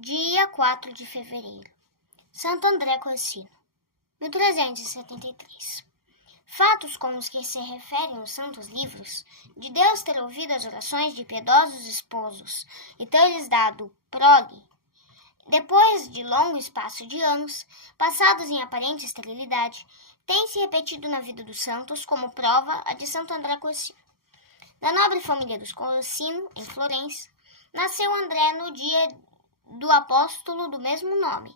Dia 4 de fevereiro. Santo André Corsino, 1373. Fatos como os que se referem os santos livros, de Deus ter ouvido as orações de piedosos esposos e ter-lhes dado prole, depois de longo espaço de anos, passados em aparente esterilidade, tem-se repetido na vida dos santos, como prova a de Santo André Corsino. Da nobre família dos Corsino, em Florença, nasceu André no dia do apóstolo do mesmo nome,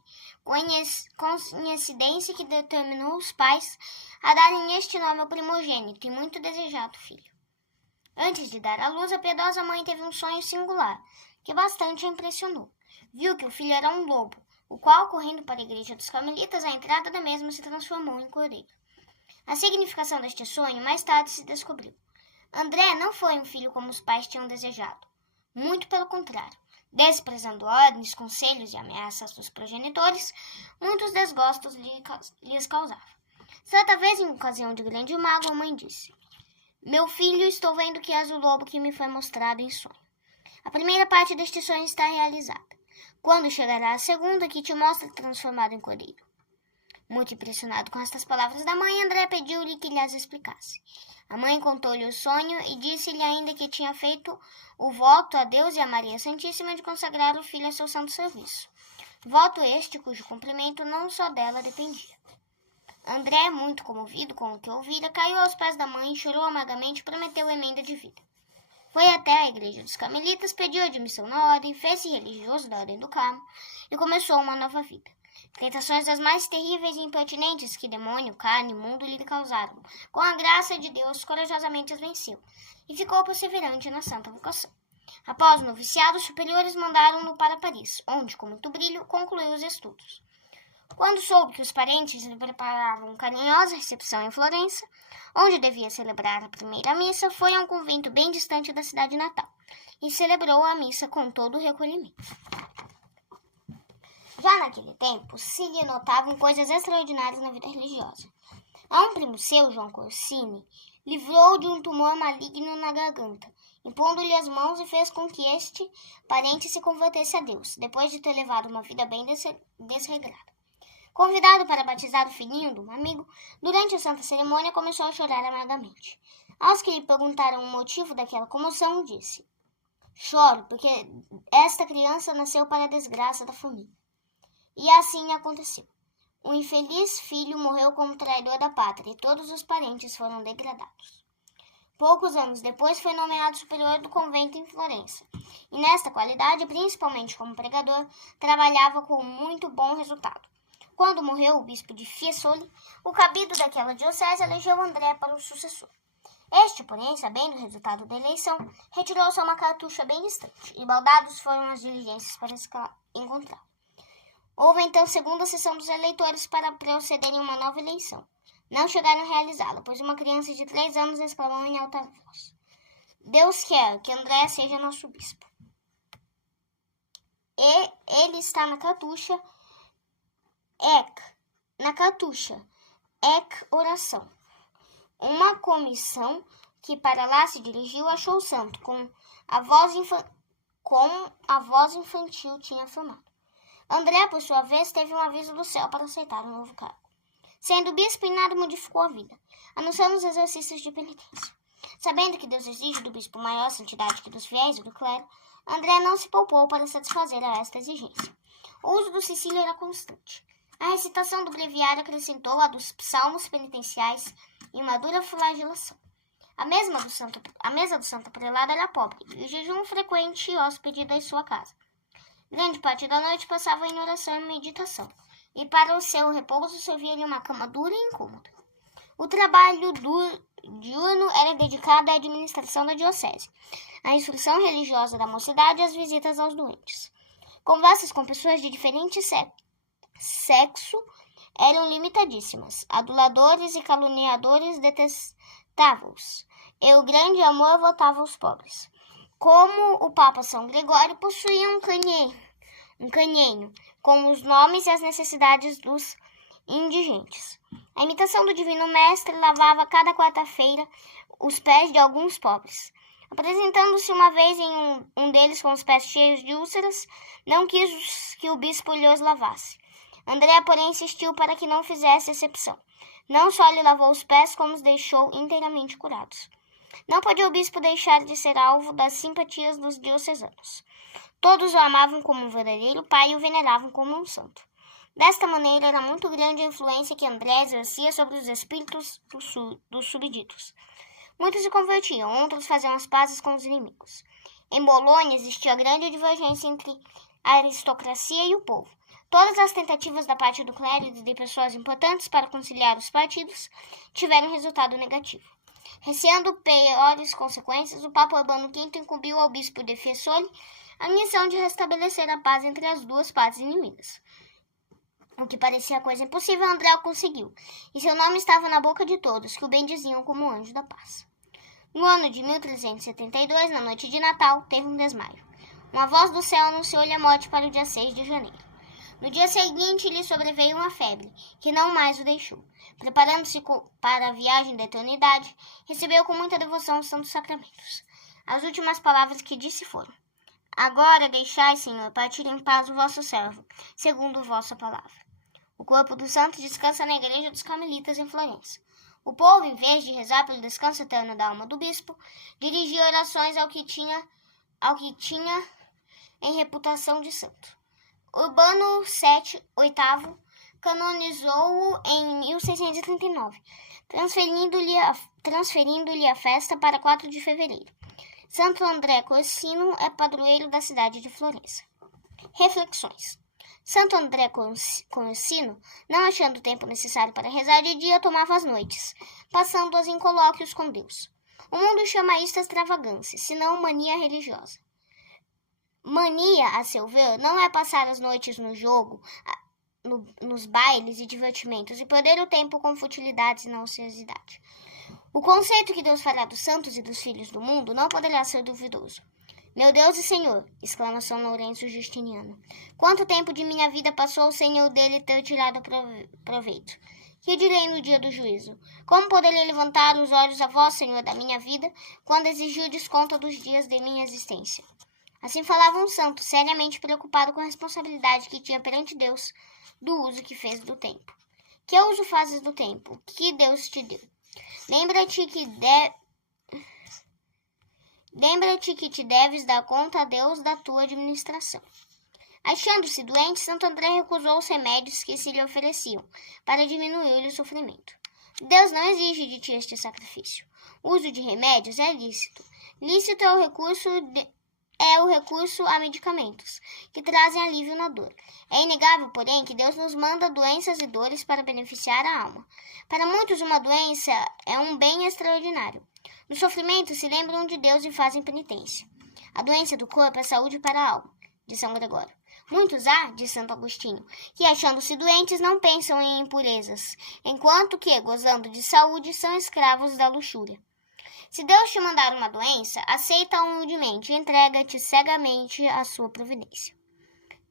coincidência que determinou os pais a darem este nome ao primogênito e muito desejado filho. Antes de dar à luz, a piedosa mãe teve um sonho singular, que bastante a impressionou. Viu que o filho era um lobo, o qual, correndo para a igreja dos carmelitas, à entrada da mesma se transformou em cordeiro. A significação deste sonho mais tarde se descobriu. André não foi um filho como os pais tinham desejado. Muito pelo contrário. Desprezando ordens, conselhos e ameaças dos progenitores, muitos desgostos lhes causava. Certa vez, em ocasião de grande mágoa, a mãe disse: "Meu filho, estou vendo que és o lobo que me foi mostrado em sonho. A primeira parte deste sonho está realizada. Quando chegará a segunda, que te mostra transformado em cordeiro?" Muito impressionado com estas palavras da mãe, André pediu-lhe que lhes explicasse. A mãe contou-lhe o sonho e disse-lhe ainda que tinha feito o voto a Deus e a Maria Santíssima de consagrar o filho a seu santo serviço. Voto este cujo cumprimento não só dela dependia. André, muito comovido com o que ouvira, caiu aos pés da mãe, chorou amargamente e prometeu emenda de vida. Foi até a igreja dos carmelitas, pediu admissão na ordem, fez-se religioso da ordem do Carmo e começou uma nova vida. Tentações das mais terríveis e impertinentes que demônio, carne e mundo lhe causaram, com a graça de Deus, corajosamente as venceu, e ficou perseverante na santa vocação. Após o noviciado, os superiores mandaram-no para Paris, onde, com muito brilho, concluiu os estudos. Quando soube que os parentes lhe preparavam carinhosa recepção em Florença, onde devia celebrar a primeira missa, foi a um convento bem distante da cidade natal, e celebrou a missa com todo o recolhimento. Já naquele tempo, se lhe notavam coisas extraordinárias na vida religiosa. A um primo seu, João Corsini, livrou de um tumor maligno na garganta, impondo-lhe as mãos e fez com que este parente se convertesse a Deus, depois de ter levado uma vida bem desregrada. Convidado para batizar o filhinho de um amigo, durante a santa cerimônia começou a chorar amargamente. Aos que lhe perguntaram o motivo daquela comoção, disse: "Choro, porque esta criança nasceu para a desgraça da família." E assim aconteceu. O infeliz filho morreu como traidor da pátria e todos os parentes foram degradados. Poucos anos depois foi nomeado superior do convento em Florença, e nesta qualidade, principalmente como pregador, trabalhava com muito bom resultado. Quando morreu o bispo de Fiesole, o cabido daquela diocese elegeu André para o sucessor. Este, porém, sabendo o resultado da eleição, retirou-se a uma cartucha bem distante, e baldados foram as diligências para encontrá-lo. Houve então segunda sessão dos eleitores para procederem a uma nova eleição. Não chegaram a realizá-la, pois uma criança de 3 anos exclamou em alta voz: "Deus quer que André seja nosso bispo." E ele está na cartucha, oração. Uma comissão que para lá se dirigiu achou o santo, com a voz infantil tinha afirmado. André, por sua vez, teve um aviso do céu para aceitar o novo cargo. Sendo bispo, em nada modificou a vida, a não ser nos exercícios de penitência. Sabendo que Deus exige do bispo maior santidade que dos fiéis e do clero, André não se poupou para satisfazer a esta exigência. O uso do cecílio era constante. A recitação do breviário acrescentou a dos psalmos penitenciais e uma dura flagelação. A mesa do santo prelado era pobre, e o jejum frequente e hóspede da sua casa. Grande parte da noite passava em oração e meditação, e para o seu repouso servia-lhe uma cama dura e incômoda. O trabalho diurno era dedicado à administração da diocese, à instrução religiosa da mocidade e às visitas aos doentes. Conversas com pessoas de diferente sexo eram limitadíssimas. Aduladores e caluniadores detestavam-os, e o grande amor voltava aos pobres. Como o Papa São Gregório possuía um canhenho com os nomes e as necessidades dos indigentes. A imitação do Divino Mestre lavava cada quarta-feira os pés de alguns pobres. Apresentando-se uma vez em um deles com os pés cheios de úlceras, não quis que o bispo lhes lavasse. André, porém, insistiu para que não fizesse exceção. Não só lhe lavou os pés, como os deixou inteiramente curados. Não podia o bispo deixar de ser alvo das simpatias dos diocesanos. Todos o amavam como um verdadeiro pai e o veneravam como um santo. Desta maneira, era muito grande a influência que André exercia sobre os espíritos dos subditos. Muitos se convertiam, outros faziam as pazes com os inimigos. Em Bolonha existia grande divergência entre a aristocracia e o povo. Todas as tentativas da parte do clero e de pessoas importantes para conciliar os partidos tiveram resultado negativo. Receando piores consequências, o Papa Urbano V incumbiu ao bispo de Fiesole a missão de restabelecer a paz entre as duas partes inimigas. O que parecia coisa impossível, André o conseguiu, e seu nome estava na boca de todos, que o bendiziam como anjo da paz. No ano de 1372, na noite de Natal, teve um desmaio. Uma voz do céu anunciou-lhe a morte para o dia 6 de janeiro. No dia seguinte, lhe sobreveio uma febre, que não mais o deixou. Preparando-se para a viagem da eternidade, recebeu com muita devoção os santos sacramentos. As últimas palavras que disse foram: Agora deixai, Senhor, partir em paz o vosso servo, segundo vossa palavra. O corpo do santo descansa na igreja dos Carmelitas em Florença. O povo, em vez de rezar pelo descanso eterno da alma do bispo, dirigia orações ao que tinha em reputação de santo. Urbano VIII canonizou-o em 1639, transferindo-lhe a festa para 4 de fevereiro. Santo André Corsino é padroeiro da cidade de Florença. Reflexões. Santo André Corsino, não achando o tempo necessário para rezar de dia, tomava as noites, passando-as em colóquios com Deus. O mundo chama isto extravagância, senão mania religiosa. Mania, a seu ver, não é passar as noites no jogo, nos bailes e divertimentos e perder o tempo com futilidades e na ociosidade. O conceito que Deus fará dos santos e dos filhos do mundo não poderá ser duvidoso. Meu Deus e Senhor, exclama São Lourenço Justiniano, quanto tempo de minha vida passou sem eu dele ter tirado proveito? Que direi no dia do juízo? Como poderei levantar os olhos a vós, Senhor, da minha vida, quando exigirdes conta dos dias de minha existência? Assim falava um santo, seriamente preocupado com a responsabilidade que tinha perante Deus do uso que fez do tempo. Que uso fazes do tempo? Que Deus te deu? Lembra-te que te deves dar conta a Deus da tua administração. Achando-se doente, Santo André recusou os remédios que se lhe ofereciam, para diminuir-lhe o sofrimento. Deus não exige de ti este sacrifício. O uso de remédios é lícito. Lícito é o recurso a medicamentos, que trazem alívio na dor. É inegável, porém, que Deus nos manda doenças e dores para beneficiar a alma. Para muitos, uma doença é um bem extraordinário. No sofrimento, se lembram de Deus e fazem penitência. A doença do corpo é saúde para a alma, de São Gregório. Muitos há, de Santo Agostinho, que, achando-se doentes, não pensam em impurezas, enquanto que, gozando de saúde, são escravos da luxúria. Se Deus te mandar uma doença, aceita-a humildemente e entrega-te cegamente à sua providência.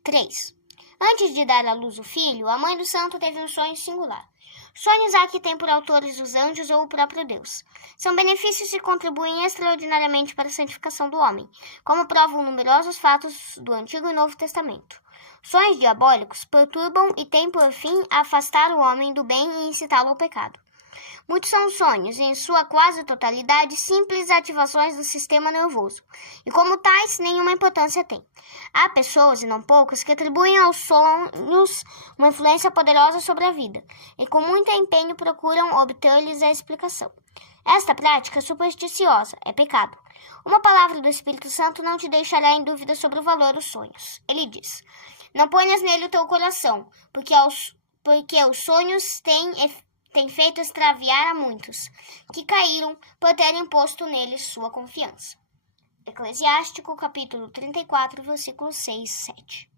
3. Antes de dar à luz o filho, a mãe do santo teve um sonho singular. Sonhos há que têm por autores os anjos ou o próprio Deus. São benefícios que contribuem extraordinariamente para a santificação do homem, como provam numerosos fatos do Antigo e Novo Testamento. Sonhos diabólicos perturbam e têm por fim a afastar o homem do bem e incitá-lo ao pecado. Muitos são sonhos, em sua quase totalidade, simples ativações do sistema nervoso, e como tais, nenhuma importância têm. Há pessoas, e não poucas, que atribuem aos sonhos uma influência poderosa sobre a vida, e com muito empenho procuram obter-lhes a explicação. Esta prática é supersticiosa, é pecado. Uma palavra do Espírito Santo não te deixará em dúvida sobre o valor dos sonhos. Ele diz: não ponhas nele o teu coração, porque os sonhos têm feito extraviar a muitos, que caíram por terem posto neles sua confiança. Eclesiástico, capítulo 34, versículos 6 e 7.